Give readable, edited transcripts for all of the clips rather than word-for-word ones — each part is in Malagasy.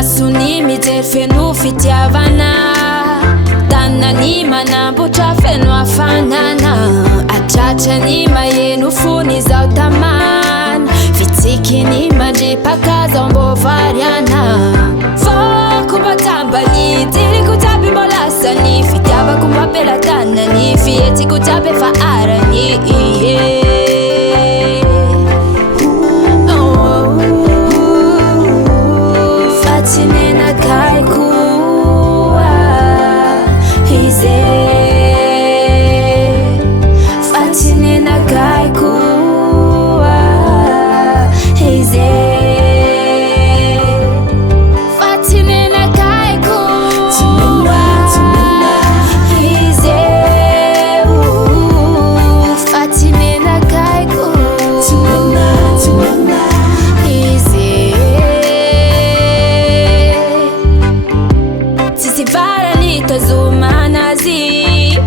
Masony mijery feno fitiavana, tanany manamboatra feno hafanana, atratrany maheno fony zao tamana, fitsikiny mandripaka zao mbô variana. Fôko mbatambany tiriko jiaby mbô lasany, fitiavako mampelantanany, fihetsiko jiaby efa arany.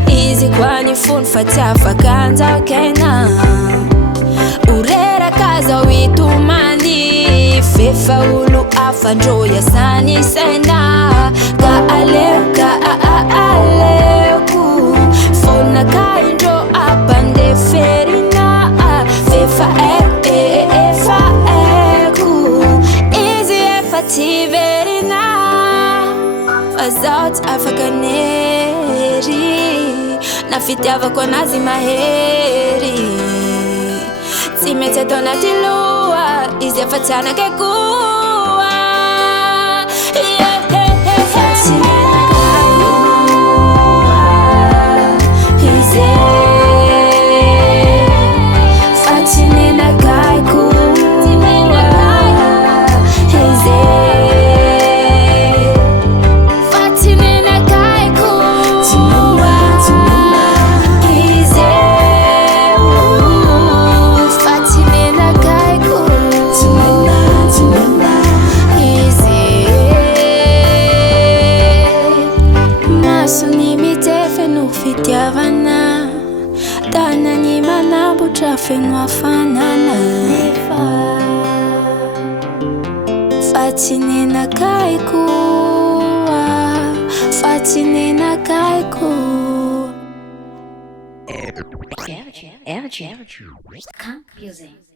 Izy kwani fony fa tsy afaka anjakena, oreraka zao itomany, fefa olo afandro iasany saina. Ka aleoko fonaka indro ampandeferina, fefa efa eko izy efa tsy verina, fa zaho tsy afaka nery na fitiavako anazy mahery. Tsy maintsy atao anaty loha, izy efa tsy anake koa. Masony mijery feno fitiavana, tanany manamboatra feno hafanana, fa tsy nenakay koa, fa tsy nenakay koa. LG Camp Music.